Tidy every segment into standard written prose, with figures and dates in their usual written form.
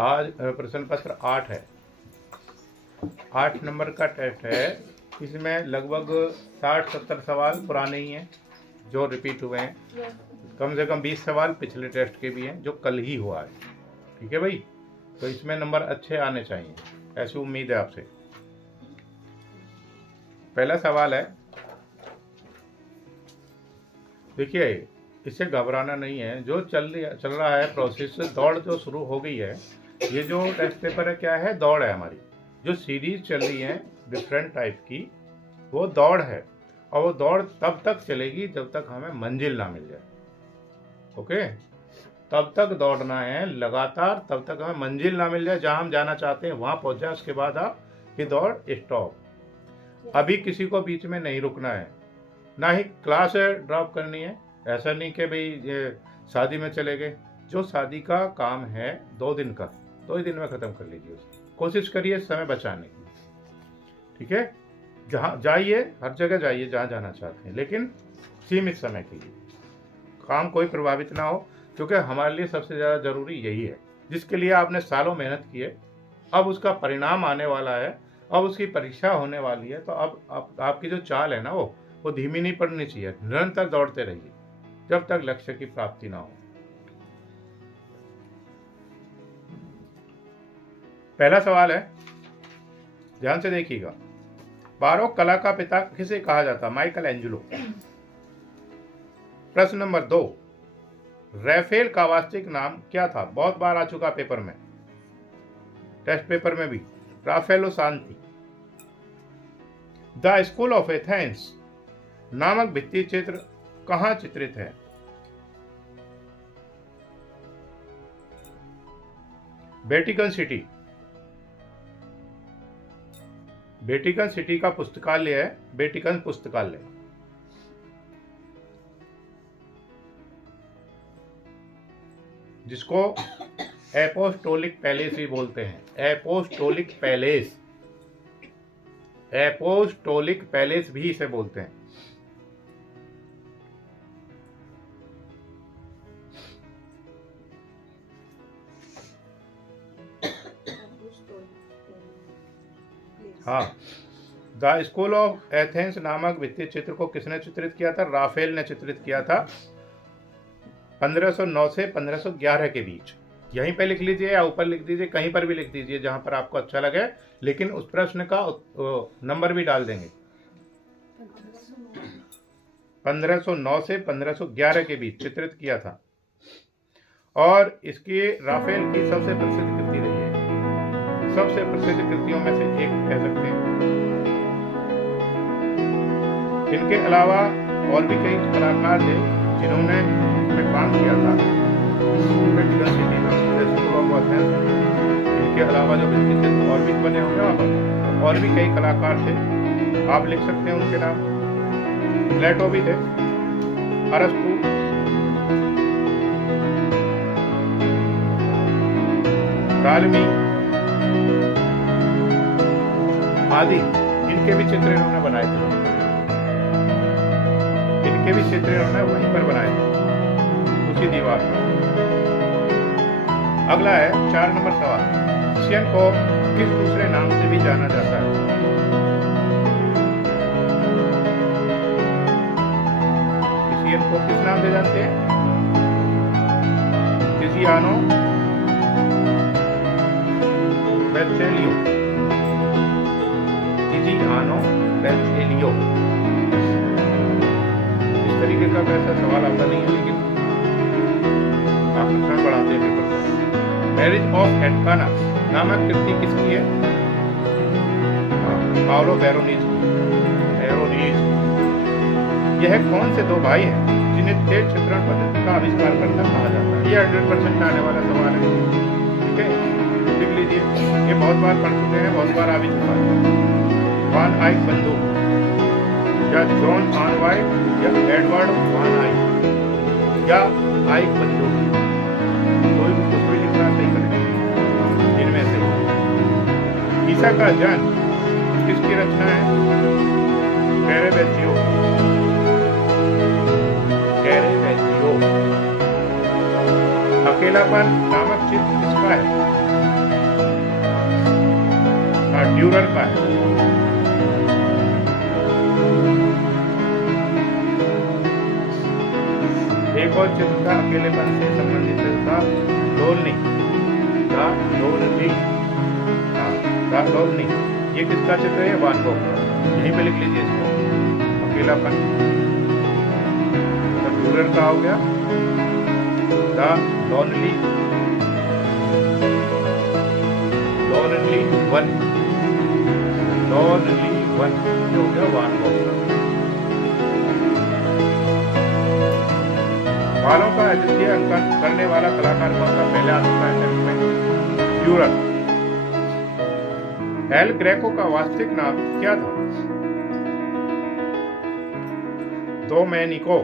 आज प्रश्न पत्र 8 है, 8 नंबर का टेस्ट है। इसमें लगभग 60-70 सवाल पुराने ही हैं जो रिपीट हुए हैं। कम से कम 20 सवाल पिछले टेस्ट के भी हैं जो कल ही हुआ है। ठीक है भाई, तो इसमें नंबर अच्छे आने चाहिए, ऐसी उम्मीद है आपसे। पहला सवाल है, देखिए इससे घबराना नहीं है। जो चल रहा है प्रोसेस, दौड़ जो शुरू हो गई है, ये जो टेस्ट पेपर है क्या है, दौड़ है हमारी। जो सीरीज चल रही है डिफरेंट टाइप की, वो दौड़ है। और वो दौड़ तब तक चलेगी जब तक हमें मंजिल ना मिल जाए। ओके, तब तक दौड़ना है लगातार, तब तक हमें मंजिल ना मिल जाए। जहां हम जाना चाहते हैं वहां पहुंच जाए, उसके बाद आप ये दौड़ स्टॉप। अभी किसी को बीच में नहीं रुकना है, ना ही क्लास ड्रॉप करनी है। ऐसा नहीं कि भाई ये शादी में चले गए। जो शादी का काम है 2 दिन का, 2 ही दिन में ख़त्म कर लीजिए उसे। कोशिश करिए समय बचाने की। ठीक है, जहाँ जाइए, हर जगह जाइए जहाँ जाना चाहते हैं, लेकिन सीमित समय के लिए। काम कोई प्रभावित ना हो, क्योंकि हमारे लिए सबसे ज़्यादा ज़रूरी यही है, जिसके लिए आपने सालों मेहनत की है। अब उसका परिणाम आने वाला है, अब उसकी परीक्षा होने वाली है। तो अब आपकी जो चाल है ना, वो धीमी नहीं पड़नी चाहिए। निरंतर दौड़ते रहिए जब तक लक्ष्य की प्राप्ति ना हो। पहला सवाल है, ध्यान से देखिएगा। बारोक कला का पिता किसे कहा जाता? Michael Angelo. प्रश्न नंबर 2, राफेल का वास्तविक नाम क्या था? बहुत बार आ चुका पेपर में, टेस्ट पेपर में भी। राफेलो सांति। द स्कूल ऑफ एथेंस नामक भित्ति चित्र कहां चित्रित है? Vatican city. वेटिकन सिटी का पुस्तकालय है वेटिकन पुस्तकालय। जिसको एपोस्टोलिक पैलेस भी बोलते हैं। एपोस्टोलिक पैलेस, एपोस्टोलिक पैलेस भी इसे बोलते हैं। हाँ, द स्कूल ऑफ एथेंस नामक भित्ति चित्र को किसने चित्रित किया था? राफेल ने चित्रित किया था 1509 से 1511 के बीच। यहीं पे लिख लीजिए या ऊपर लिख दीजिए, कहीं पर भी लिख दीजिए जहां पर आपको अच्छा लगे, लेकिन उस प्रश्न का नंबर भी डाल देंगे। 1509 से 1511 के बीच चित्रित किया था। और इसकी राफेल की सबसे प्रसिद्ध कृति रही है, सबसे प्रसिद्ध कृतियों में से एक कह सकते हैं। इनके अलावा और भी कई कलाकार थे जिन्होंने इसमें काम किया था। वेटिकन सिटी में स्कूल ऑफ एथेंस, इनके अलावा जो भित्ति और भी बने होंगे वहाँ पर, और भी कई कलाकार थे, आप लिख सकते हैं उनके नाम। प्लेटो भी थे, अरस्तु, टालमी आदि, इनके भी चित्र इन्होंने बनाए थे। इनके भी चित्र इन्होंने वहीं पर बनाए थे, उसी दीवार पर। अगला है 4 नंबर सवाल, सियन को किस दूसरे नाम से भी जाना जाता है? सियन को किस नाम से जानते हैं? तिजियानो बेथेलियो। तिजियानो बेथेलियो। इस तरीके का वैसा सवाल आता नहीं है, लेकिन आकर्षण बढ़ाते हैं पेपर का। मैरिज ऑफ एटकाना नामक कृति किसकी है? पाउलो वेरोनीज। यह कौन से 2 भाई हैं जिन्हें तेज चित्रण पद्धति का आविष्कार करना कहा जाता है? ये 100% आने वाला सवाल है। ठीक है, लिख लीजिए। ये बहुत बार पढ़ चुके हैं, बहुत बार आ भी चुका है। वान आइक बंदूक, या जॉन आर्नवाइट, या एडवर्ड वान आइक, या आइक बंदूक। कोई भी कुछ भी लिखना सही करेगा इनमें से। ईसा का जन्म किसकी रचना है? कैरेवेजियो। अकेलापन नामक चित्र किसका है? ड्यूरर का है। एक और चित्र था अकेलेपन से संबंधित था, लोनली, लोनली। ये किसका चित्र है? वान गॉग का। यहीं पे लिख लीजिए इसको, अकेलापन। ड्यूरर का हो गया द लोनली वन, जो हो गया वान गॉग का। बालों का अद्वितीय अंकन करने वाला कलाकार कौन सा? पहले आ चुका है ड्यूरर। एल ग्रेको का वास्तविक नाम क्या था? डोमेनिको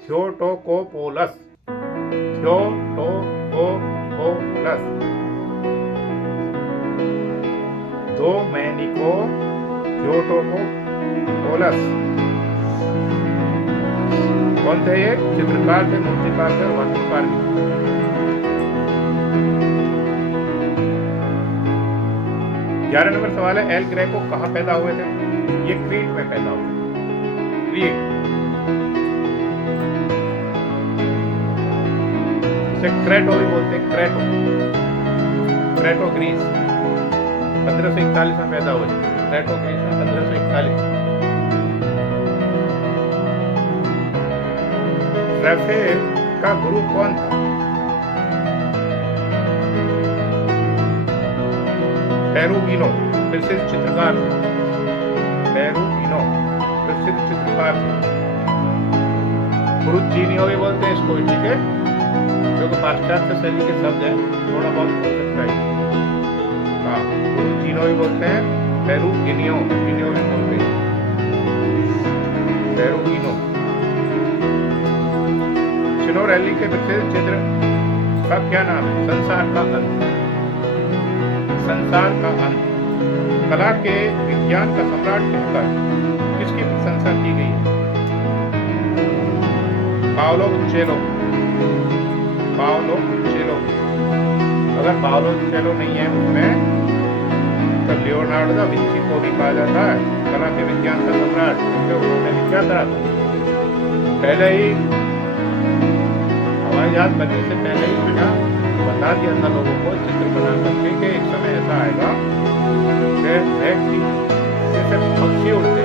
थियोटोकोपोलस। डोमेनिको थियोटोकोपोलस। कौन थे ये? चित्रकार थे, मूर्तिकार थे, वास्तुकार भी। ग्यारह नंबर सवाल है, एल ग्रेको कहाँ पैदा हुए थे? ये क्रीट में पैदा हुए। क्रीट, इसे क्रेटो भी बोलते हैं, क्रेटो ग्रीस। 1541 में पैदा हुए। क्रेटो ग्रीस में 1541। राफेल का गुरु कौन था? पेरुगिनो, प्रसिद्ध चित्रकार। पेरुगिनो प्रसिद्ध चित्रकार। पुरुचिनियो भी बोलते हैं इसको, ठीक है, जो कि पाश्चात्य शैली के शब्द है, थोड़ा बहुत बोल सकता है। हाँ, पुरुचिनो भी बोलते हैं, पेरुगिनियो भी बोलते हैं, पेरुगिनो। चिनोरेली के प्रसिद्ध चित्र का क्या नाम है? संसार का अंत। संसार का अंत। कला के विज्ञान का सम्राट कहकर किसकी प्रशंसा की गई है? पाओलो उच्चेलो। अगर पाओलो उच्चेलो नहीं है उसमें, तो लियोनार्डो दा विंची को भी कहा जाता है कला के विज्ञान का सम्राट, क्योंकि उन्होंने भी क्या करा था? पहले ही हवाई जहाज बनने से पहले ही बिना बता दिया था लोगों को, चित्र बना करके कि एक समय ऐसा आएगा कि जैसे पक्षी उड़ते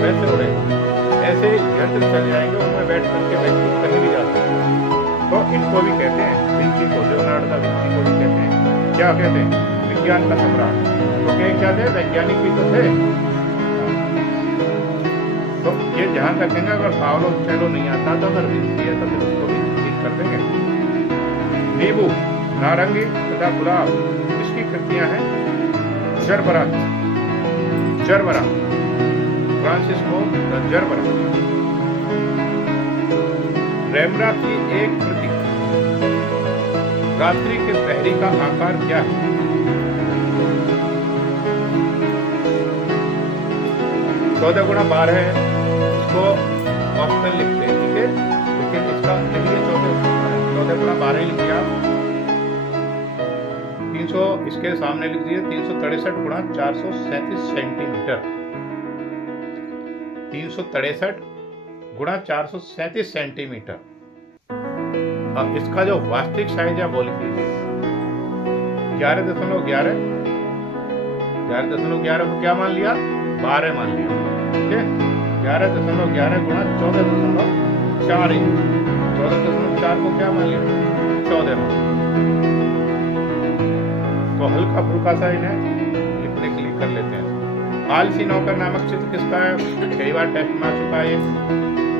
वैसे उड़े, ऐसे यंत्र चल जाएंगे, उनमें बैठ करके व्यक्ति कहीं भी जा सकते। तो इनको भी कहते हैं, विंची को, लियोनार्डो दा विंची को भी कहते हैं, क्या कहते हैं? विज्ञान का सम्राट। क्योंकि क्या थे? वैज्ञानिक भी तो थे। तो ये ध्यान रखेंगे, अगर पाओलो उच्चेलो नहीं आता तो अगर विंची है तो फिर उसको भी ठीक कर देंगे। नींबू, नारंगी तथा गुलाब इसकी कृतियां हैं? Gerbera, Francisco de gerbera. रेम्ब्रांड की एक कृति रात्रि के प्रहरी का आकार क्या है? 14x12 है, इसको ऑप्शन लिखते हैं, ठीक है, लेकिन इसका लिखिए 14x12 लिखिए आप। 300 इसके सामने लिख दीजिए 363x437 सेंटीमीटर। 363x437 centimetre. अब इसका जो वास्तविक साइज है वो लिख लीजिए 11.11। 11.11 को क्या मान लिया? 12 मान लिया, ठीक है। 11.11 गुणा 14.4 इंच। 14.4 को क्या मान लिया? 14 मान लिया। तो हल्का फुल्का सा इन्हें लिखने के लिए कर लेते हैं। आलसी नौकर नामक चित्र किसका है? कई बार टेस्ट में आ चुका है,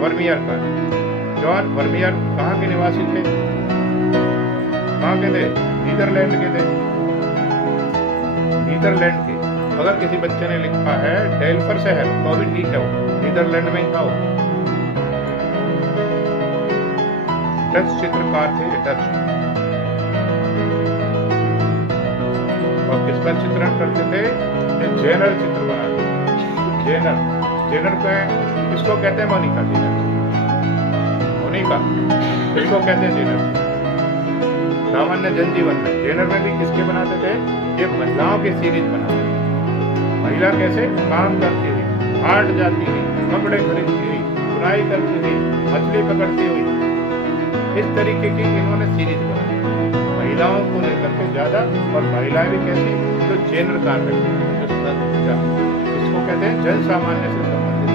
वर्मियर का। जॉन वर्मियर कहाँ के निवासी थे? कहाँ के थे? नीदरलैंड के थे, नीदरलैंड के। अगर किसी बच्चे ने लिखा है डेल्फर शहर तो भी ठीक है, वो नीदरलैंड में ही था। वो डच चित्रकार थे, डच। और किसका चित्रण करते थे? जेनर चित्र बनाते। जेनर को इसको कहते हैं मोनिका। जेनर, मोनिका इसको कहते हैं जेनर। द सामान्य जनजीवन में जेनर में भी किसके बनाते थे, ये महिलाओं की सीरीज बनाते थे। महिला कैसे काम करती हुई, हाट जाती हुई, कपड़े खरीदती हुई, बुनाई करती हुई, मछली पकड़ती हुई, इस तरीके की इन्होंने सीरीज बनाई महिलाओं को लेकर के ज्यादा। और महिलाएं भी कैसी, जो जेनर कार्य इसको कहते हैं जन सामान्य से संबंधित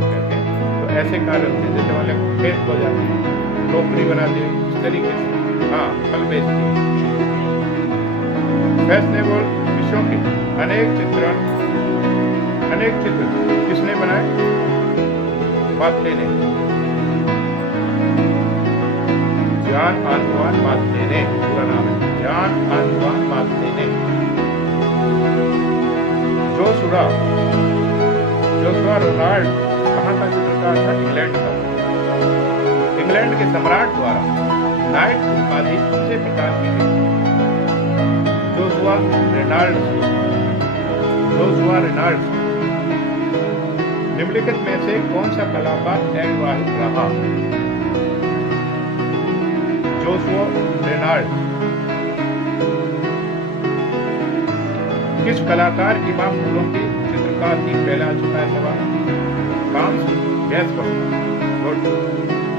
कहते हैं। तो ऐसे कार्य होते हैं, जैसे वाले खेत बजाते हैं, टोकरी बनाते हैं, इस तरीके से हाँ फल बेचती है। फैशनेबल विषयों के अनेक चित्र किसने बनाए, बात्ते ने, जॉन आंतवान बात्ते ने, पूरा नाम है जॉन आंतवान बात्ते ने। जोशुआ रोनाल्ड कहाँ का चित्रकार था, इंग्लैंड का। इंग्लैंड के सम्राट द्वारा नाइट की उपाधि किसे प्रदान की गई, जोशुआ रेनाल्ड्स। निम्नलिखित में से कौन सा कलाकार अविवाहित रहा, जोशुआ रेनाल्ड्स। किस कलाकार की मां फूलों की चित्रकार थी, पहला आ चुका है सवाल।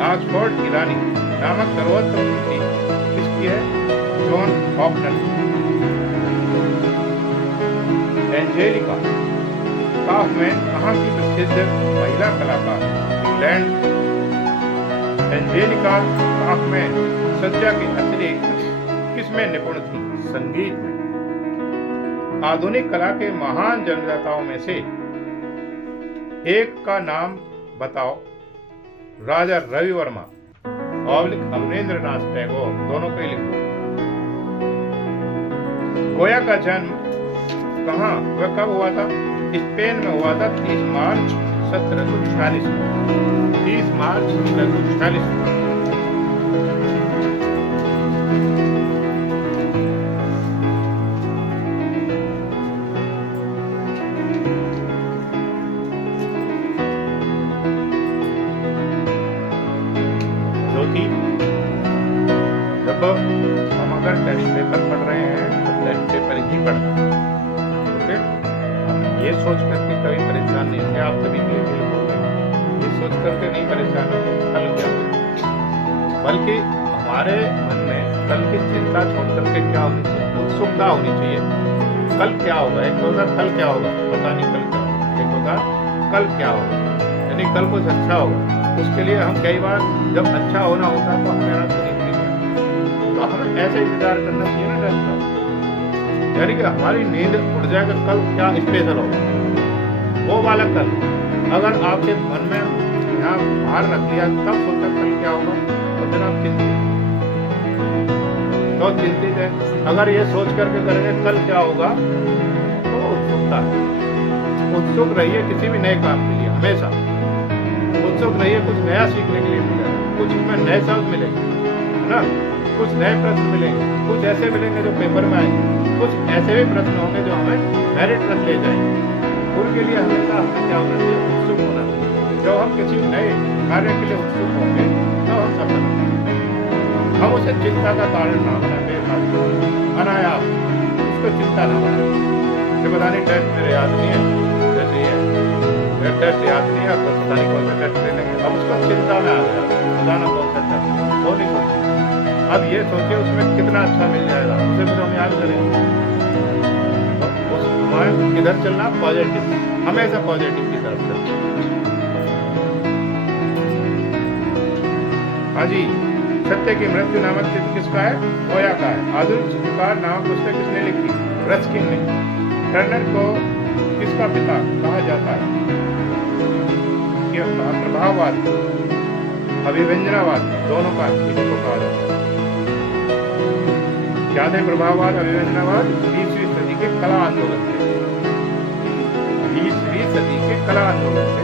ऑक्सफोर्ड की रानी नामक सर्वोत्तम कृति किसकी है, जॉन हॉपनर। एंजेलिका काफमैन कहाँ की प्रसिद्ध महिला कलाकार, इंग्लैंड। एंजेलिका काफमैन सज्जा के अतिरिक्त किसमें निपुण थी, संगीत में। आधुनिक कला के महान जन्मदाताओं में से एक का नाम बताओ, राजा रवि वर्मा अवनींद्रनाथ टैगोर, दोनों को ही लिखो। गोया का जन्म कहाँ वह कब हुआ था, स्पेन में हुआ था 30 मार्च 1746 में। 30 मार्च 1746 में। जब हम अगर टेस्ट पेपर पढ़ रहे हैं तो टेस्ट पेपर ही पढ़ना, ओके। हम ये सोच करके कभी परेशान नहीं होंगे, आप सभी के लिए हो गए, ये सोच करके नहीं परेशान होंगे कल क्या होगा, बल्कि हमारे मन में कल की चिंता छोड़ करके क्या होनी चाहिए, उत्सुकता होनी चाहिए। कल क्या होगा, एक होगा कल क्या होगा, पता नहीं कल क्या होगा, एक होगा कल क्या होगा, यानी कल कुछ अच्छा होगा। उसके लिए हम कई बार जब अच्छा होना होता है तो हम मेहनत तो नहीं करेंगे, तो हमें ऐसा इंतजार करना चाहिए ना डर का, यानी कि हमारी नींद उड़ जाएगा, कल क्या स्पेशल होगा, वो वाला कल। अगर आपके मन में यहाँ बाहर रख लिया तब सोचा कल क्या होगा, तो फिर आप चिंतित है। अगर ये सोच करके करेंगे कल क्या होगा, तो उत्सुकता है। उत्सुक रहिए किसी भी नए काम के लिए, हमेशा उत्सुक रहिए, कुछ नया सीखने के लिए मिलेगा, कुछ इसमें नए शब्द मिलेंगे, है ना, कुछ नए प्रश्न मिलेंगे, कुछ ऐसे मिलेंगे जो पेपर में आएंगे, कुछ ऐसे भी प्रश्न होंगे जो हमें मेरिट रख ले जाएंगे। उनके लिए हमेशा हमें क्या होना चाहिए, उत्सुक होना चाहिए। जब हम किसी नए कार्य के लिए उत्सुक होंगे तो हम सफल होंगे। हम उसे चिंता का कारण ना बनाए, अनायास उसको चिंता ना बनाए। जो पता नहीं टेस्ट मेरे याद नहीं है, जैसे ये टेस्ट याद नहीं है तो पता नहीं कौन सा टेस्ट ले लेंगे, अब उसको चिंता में आ गया, बताना कौन सा टेस्ट, वो नहीं सोचिए। अब ये सोचिए उसमें कितना अच्छा मिल जाएगा, उसे फिर हम याद करेंगे। तो उस हमारे किधर चलना, पॉजिटिव, हमेशा पॉजिटिव की तरफ चलना। हाँ जी, सत्य की मृत्यु नामक चित्र किसका है, गोया का है। आधुनिक चित्रकार नामक पुस्तक किसने लिखी, रस्किन ने। टर्नर को किसका पिता कहा जाता है, प्रभाववाद, अभिव्यंजनावाद, दोनों का इसी को कहा जाता है। क्या थे प्रभाववाद, अभिव्यंजनावाद? 20वीं सदी के कला आंदोलन थे, 20वीं सदी के कला आंदोलन थे।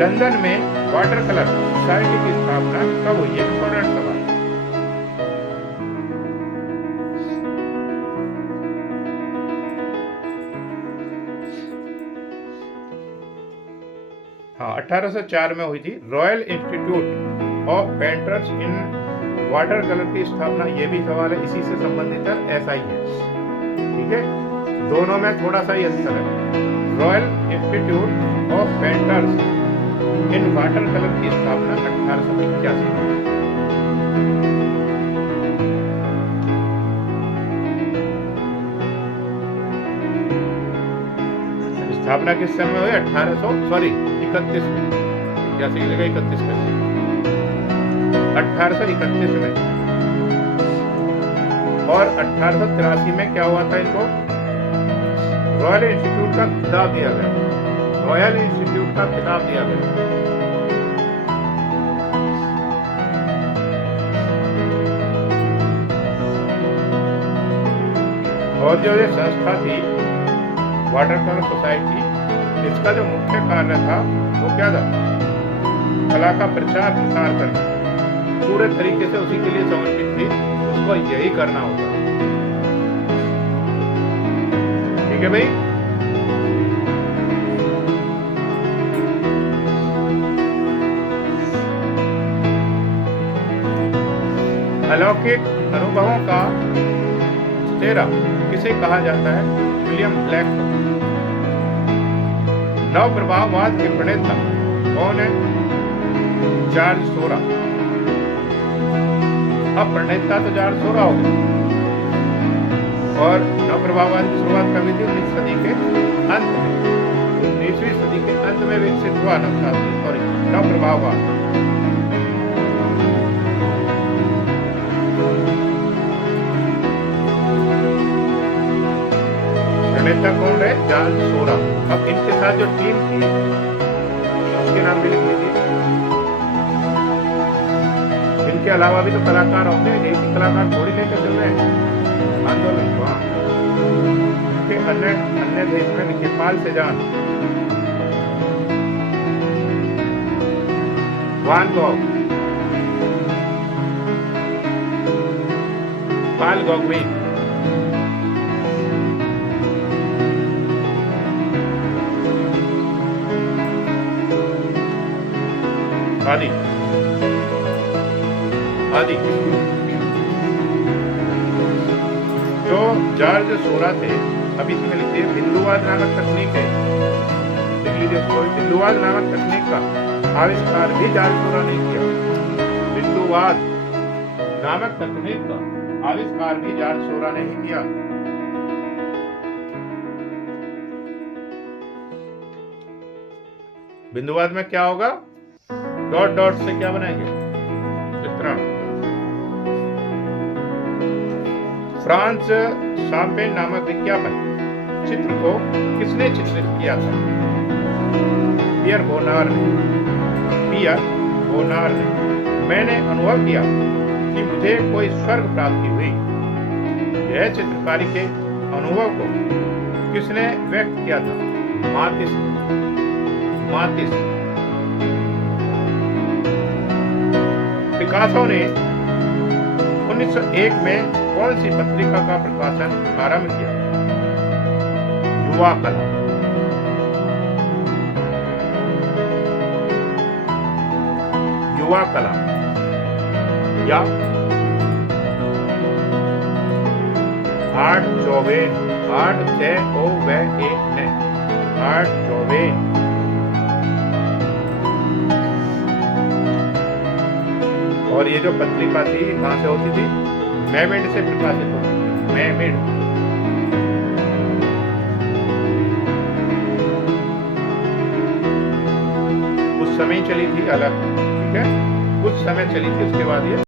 लंदन में वाटर कलर सोसाइटी की स्थापना कब हुई है, इंपॉर्टेंट सवाल। हाँ, 1804 में हुई थी। Royal institute of painters in water colour की स्थापना, ये भी सवाल है, इसी से संबंधित है, ऐसा ही है। ठीक है, दोनों में थोड़ा सा ही अंतर है। Royal institute of painters in water colour की स्थापना 1885। स्थापना किस समय हुई? 31 में। क्या सही लगा? 31 में, 1831 में। और 1883 में क्या हुआ था? इनको रॉयल इंस्टीट्यूट का खिताब दिया गया। रॉयल इंस्टीट्यूट का खिताब दिया गया। और जो ये संस्था थी वाटर कलर सोसाइटी, इसका जो मुख्य कार्य था वो क्या था? कला का प्रचार प्रसार करना। पूरे तरीके से उसी के लिए समर्पित थी, उसको यही करना होता। ठीक है भाई। अलौकिक अनुभवों का तेरा किसे कहा जाता है? विलियम ब्लैक को। नव प्रभाववाद के प्रणेता कौन है? जॉर्ज सोरा। अब प्रणेता तो जॉर्ज सोरा हो गए। और नव प्रभाववाद की शुरुआत कभी थी? 19वीं सदी के अंत में। 19वीं सदी के अंत में विकसित हुआ नव प्रभाववाद। प्रणेता कौन है? जॉर्ज सोरा। अब इनके साथ जो टीम थी उसके नाम भी लिख लीजिए। इनके अलावा भी तो कलाकार होते हैं, एक ही कलाकार थोड़ी लेकर चल रहे हैं आंदोलन को। उनके अन्य देश में नेपाल से जान, वान गॉग, पाल गॉगवेन, आदि आदि। जो जॉर्ज सोरा थे, अब इसमें लिखिए बिंदुवाद नामक तकनीक है। लिख लीजिए, बिंदुवाद नामक तकनीक का आविष्कार भी जॉर्ज सोरा ने किया। बिंदुवाद नामक तकनीक का आविष्कार भी जॉर्ज सोरा ने ही किया। बिंदुवाद में क्या होगा? डॉट डॉट से क्या बनाएंगे? चित्रण। फ्रांस शैंपेन नामक विज्ञापन चित्र को किसने चित्रित किया था? पियर बोनार ने। पियर बोनार ने। मैंने अनुभव किया कि मुझे कोई स्वर्ग प्राप्ति हुई। यह चित्रकारी के अनुभव को किसने व्यक्त किया था? मातिस। मातिस। पिकासो ने 1901 में कौन सी पत्रिका का प्रकाशन आरंभ किया? युवा कला। युवा कला या आर्ट जॉवेन। Art JOVEN। आर्ट जॉवेन। और ये जो पत्रिका थी कहाँ से होती थी? मैमेड से प्रकाशित होती थी। मैमेड। उस समय चली थी अलग। ठीक है, कुछ समय चली थी, उसके बाद ये